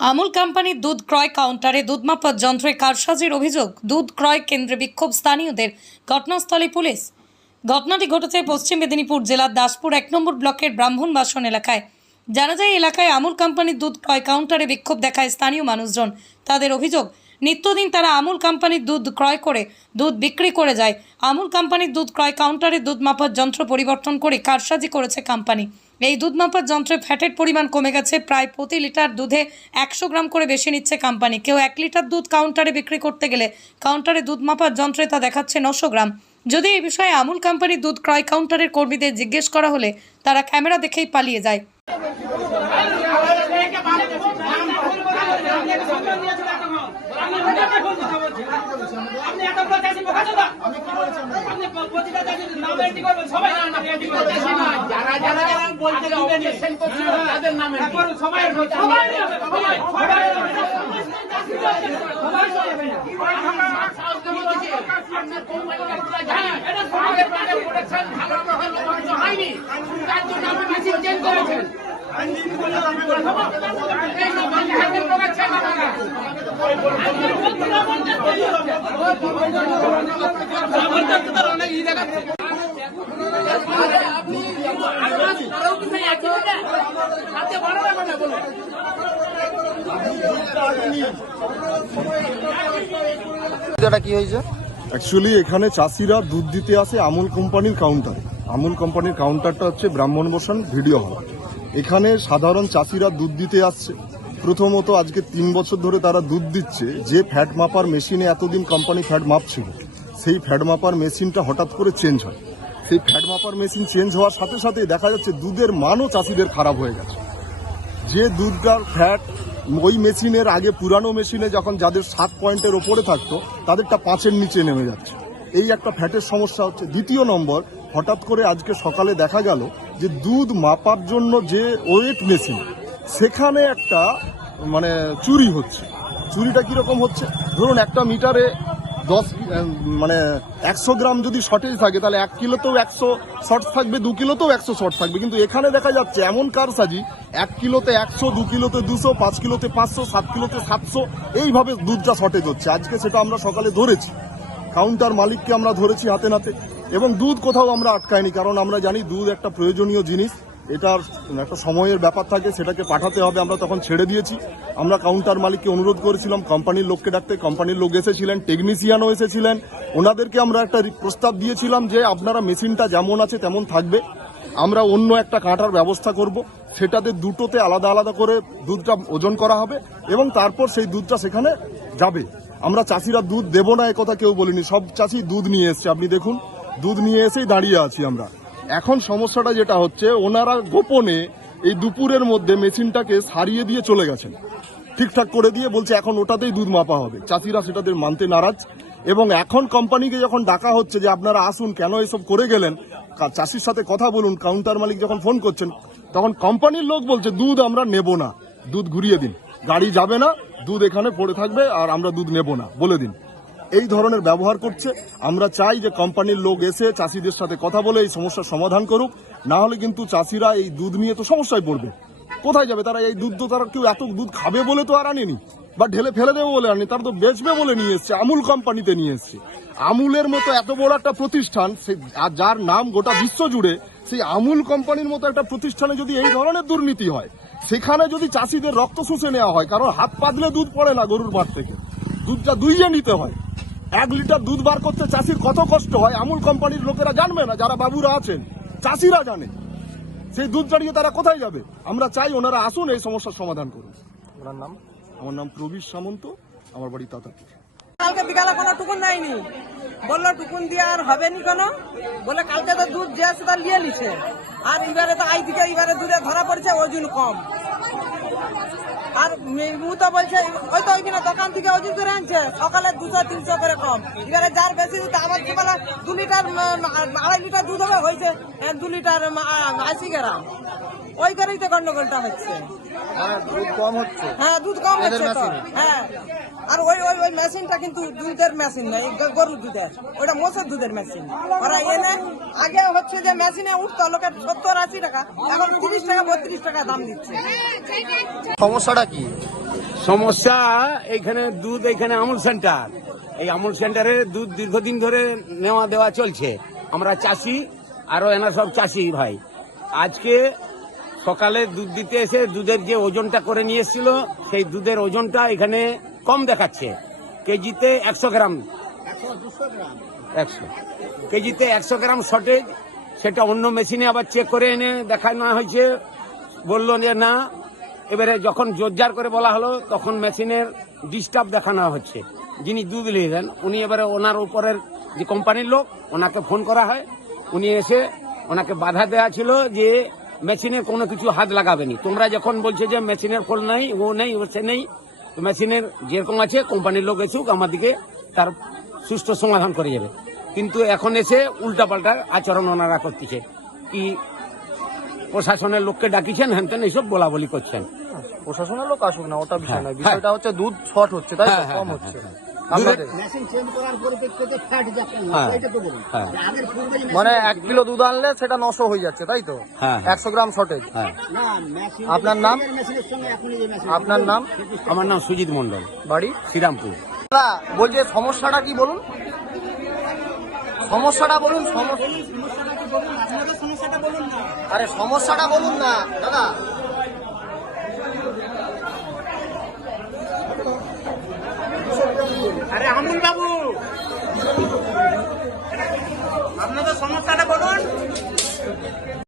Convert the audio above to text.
আমুল কোম্পানির দুধ ক্রয় কাউন্টারে দুধ মাপার যন্ত্রে কারসাজির অভিযোগ, দুধ ক্রয় কেন্দ্রে বিক্ষোভ স্থানীয়দের। ঘটনাস্থলে পুলিশ। ঘটনাটি ঘটেছে পশ্চিম মেদিনীপুর জেলার দাসপুর এক নম্বর ব্লকের ব্রাহ্মণ বাসন এলাকায়। জানা যায় এলাকায় আমুল কোম্পানির দুধ ক্রয় কাউন্টারে বিক্ষোভ দেখায় স্থানীয় মানুষজন। তাদের অভিযোগ, নিত্যদিন তারা আমুল কোম্পানির দুধ ক্রয় করে দুধ বিক্রি করে যায়। আমুল কোম্পানির দুধ ক্রয় কাউন্টারে দুধ মাপার যন্ত্র পরিবর্তন করে কারসাজি করেছে কোম্পানি। এই দুধ মাপার যন্ত্রে ফ্যাটের পরিমাণ কমে গেছে। প্রায় প্রতি লিটার দুধে একশো গ্রাম করে বেশি নিচ্ছে কোম্পানি। কেউ এক লিটার দুধ কাউন্টারে বিক্রি করতে গেলে কাউন্টারে দুধ মাপার যন্ত্রে তা দেখাচ্ছে নশো গ্রাম। যদি এই বিষয়ে আমুল কোম্পানির দুধ ক্রয় কাউন্টারের কর্মীদের জিজ্ঞেস করা হলে তারা ক্যামেরা দেখেই পালিয়ে যায়। বড় চাষি বোকা চোদা আপনি প্রতিটা চাষি নাম এন্ট্রি করবেন সবাই নাম এন্ট্রি করবেন যারা যারা বলতে অবজেকশন করছিল তাদের নামে করুন সবাই সবাই সবাই সবাই হয়নি তার জন্য আপনি মেশিন চেঞ্জ করেছেন এই না বললে হাতে প্রোডাকশন এটা কি হয়েছে? অ্যাকচুয়ালি এখানে চাষিরা দুধ দিতে আসে আমুল কোম্পানির কাউন্টারে আমুল কোম্পানির কাউন্টারটা হচ্ছে ব্রাহ্মণ বসন ভিডিও হল। এখানে সাধারণ চাষিরা দুধ দিতে আসছে। প্রথমত আজকে তিন বছর ধরে তারা দুধ দিচ্ছে, যে ফ্যাট মাপার মেশিনে এতদিন কোম্পানি ফ্যাট মাপছিল সেই ফ্যাট মাপার মেশিনটা হঠাৎ করে চেঞ্জ হয়। সেই ফ্যাট মাপার মেশিন চেঞ্জ হওয়ার সাথে সাথে দেখা যাচ্ছে দুধের মানও চাষিদের খারাপ হয়ে গেছে। যে দুধটার ফ্যাট ওই মেশিনের আগে পুরানো মেশিনে যখন যাদের সাত পয়েন্টের ওপরে থাকতো, তাদেরটা পাঁচের নিচে নেমে যাচ্ছে। এই একটা ফ্যাটের সমস্যা হচ্ছে। দ্বিতীয় নম্বর, হঠাৎ করে আজকে সকালে দেখা গেল যে দুধ মাপার জন্য যে ওয়েট মেশিন সেখানে একটা মানে চুরি হচ্ছে। চুরিটা কীরকম হচ্ছে? ধরুন একটা মিটারে দশ মানে একশো গ্রাম যদি শর্টেজ থাকে, তাহলে এক কিলোতেও একশো শর্ট থাকবে, দু কিলোতেও একশো শর্ট থাকবে। কিন্তু এখানে দেখা যাচ্ছে এমন কারসাজি, এক কিলোতে একশো, দু কিলোতে দুশো, পাঁচ কিলোতে পাঁচশো, সাত কিলোতে সাতশো, এইভাবে দুধটা শর্টেজ হচ্ছে। আজকে সেটা আমরা সকালে ধরেছি। কাউন্টার মালিককে আমরা ধরেছি হাতে নাতে। এবং দুধ কোথাও আমরা আটকাইনি, কারণ আমরা জানি দুধ একটা প্রয়োজনীয় জিনিস। এটার একটা সময়ের ব্যাপার থাকে, সেটাকে পাঠাতে হবে, আমরা তখন ছেড়ে দিয়েছি। আমরা কাউন্টার মালিককে অনুরোধ করেছিলাম কোম্পানির লোককে ডাকতে কোম্পানির লোক এসেছিলেন টেকনিশিয়ানও এসেছিলেন। ওনাদেরকে আমরা একটা প্রস্তাব দিয়েছিলাম যে, আপনারা মেশিনটা যেমন আছে তেমন থাকবে। আমরা অন্য একটা কাঁটার ব্যবস্থা করব, সেটাতে দুটোতে আলাদা আলাদা করে দুধটা ওজন করা হবে, এবং তারপর সেই দুধটা সেখানে যাবে। আমরা চাষিরা দুধ দেবো না কথা কেউ বলিনি। সব চাষি দুধ নিয়ে এসছে, আপনি দেখুন। দুধ নিয়ে এসেই দাঁড়িয়ে আছি আমরা। এখন সমস্যাটা যেটা হচ্ছে, ওনারা গোপনে এই দুপুরের মধ্যে মেশিনটাকে সারিয়ে দিয়ে চলে গেছেন। ঠিকঠাক করে দিয়ে বলছে, এখন ওটাতেই দুধ মাপা হবে। চাষিরা সেটাতে মানতে নারাজ। এবং এখন কোম্পানিকে যখন ডাকা হচ্ছে যে, আপনারা আসুন, কেন এসব করে গেলেন? চাষির সাথে কথা বলুন, কাউন্টার মালিক যখন ফোন করছেন, তখন কোম্পানির লোক বলছে, দুধ আমরা নেব না। দুধ ঘুরিয়ে দিন। গাড়ি যাবে না, দুধ এখানে পড়ে থাকবে আর আমরা দুধ নেব না। বলে দিন। এই ধরনের ব্যবহার করছে। আমরা চাই যে কোম্পানির লোক এসে চাষিদের সাথে কথা বলে এই সমস্যার সমাধান করুক। না হলে কিন্তু চাষিরা এই দুধ নিয়ে তো সমস্যায় পড়বে। কোথায় যাবে? তারা এই দুধ তো তারা কেউ এত দুধ খাবে বলে তো আর আনেনি। বা ঢেলে ফেলে দেবে বলে আনেনি। তারা তো বেচবে বলে নিয়ে এসছে, আমুল কোম্পানিতে নিয়ে এসছে। আমুলের মতো এত বড় একটা প্রতিষ্ঠান, সে যার নাম গোটা বিশ্ব জুড়ে, সেই আমুল কোম্পানির মতো একটা প্রতিষ্ঠানে যদি এই ধরনের দুর্নীতি হয়, সেখানে যদি চাষিদের রক্ত শুষে নেওয়া হয়, কারণ হাত পাতলে দুধ পড়ে না গরুর বাট থেকে। দুধটা দুইয়ে নিতে হয়। এক লিটার দুধ বার করতে চাষির কত কষ্ট হয় আমুল কোম্পানির লোকেরা জানবে না যারা বাবুরা আছেন চাষিরা জানে। সেই দুধ চাড়িয়ে তারা কোথায় যাবে? আমরা চাই ওনারা আসুন এই সমস্যার সমাধান করুন। ওনার নাম? আমার নাম প্রবীর সামন্ত আমার বাড়ি তাতাপুর। কালকে বিকালে কোনো টুকুন নেয়নি বলল টুকুন দিয়ে আর হবে নি কোনো? বলে কালকে তো দুধ যে আছে তা নিয়ে নিছে। আর এবারে তো আই থেকে এবারে দূরে ধরা পড়েছে ওজন কম। আর মু তো বলছে, ওই তো ওইখানে দোকান থেকে ওজন করে আনছে, সকালে দুশো, তিনশো করে কম। এবারে যার বেশি দুধ, আমার সকালে দু লিটার আড়াই লিটার দুধ হবে, হয়েছে দু লিটার আশি গ্রাম। ওই করেই তো গন্ডগোলটা হচ্ছে। মানে দুধ কম হচ্ছে। হ্যাঁ দুধ কম হচ্ছে হ্যাঁ। আর ওই ওই ওই মেশিনটা কিন্তু দুধের মেশিন নয় গরুর দুধের। ওটা মোষের দুধের মেশিন ওরা এনে আগে হচ্ছে যে মেশিনে উঠতো লোকের সত্তর আশি টাকা এখন তিরিশ টাকা বত্রিশ টাকা দাম দিচ্ছে। সমস্যাটা কি? সমস্যা এইখানে দুধ এইখানে আমুল সেন্টার এই আমুল সেন্টারে দুধ দীর্ঘদিন ধরে নেওয়া দেওয়া চলছে। আমরা চাষি আরও এনা সব চাষি ভাই। আজকে সকালে দুধ দিতে এসে দুধের যে ওজনটা করে নিয়ে এসেছিল, সেই দুধের ওজনটা এখানে কম দেখাচ্ছে। কেজিতে একশো গ্রাম। একশো। কেজিতে একশো গ্রাম শর্টেজ সেটা অন্য মেশিনে আবার চেক করে এনে দেখানো হয়েছে। বলল যে না, এবারে যখন জোরজার করে বলা হলো, তখন মেশিনের ডিস্টার্ব দেখানো হচ্ছে। যিনি দুধ নিয়েছেন উনি এবারে ওনার উপরের যে কোম্পানির লোক, ওনাকে ফোন করা হয়। উনি এসে ওনাকে বাধা দেওয়া ছিল যে মেশিনের কোনো কিছু হাত লাগাবেনি। তোমরা যখন বলছে যে মেশিনের ফল নেই ও নেই ও সে নেই মেশিনের যেরকম আছে কোম্পানির লোক এসুক আমাদেরকে তার সুষ্ঠু সমাধান করে যাবে কিন্তু এখন এসে উল্টাপাল্টা আচরণ ওনারা করতেছে। কি প্রশাসনের লোককে ডাকিছেন হ্যান ত্যান এইসব বলা বলি করছেন। প্রশাসনের লোক আসুক না ওটা বিষয় হ্যাঁ, হ্যাঁ। বিষয়টা হচ্ছে দুধ শর্ট হচ্ছে তাই হ্যাঁ, হ্যাঁ, কম হ্যাঁ, হচ্ছে। হ্যাঁ। হ্যাঁ। মানে এক কিলো দুধ আনলে সেটা নশো হয়ে যাচ্ছে তাই তো? হ্যাঁ। একশো গ্রাম শর্টেজ হ্যাঁ। আপনার নাম? আপনার নাম? আমার নাম সুজিত মন্ডল বাড়ি? শ্রীরামপুর। দাদা বলছে সমস্যাটা কি বলুন? সমস্যাটা বলুন সমস্যা আরে সমস্যাটা বলুন না দাদা।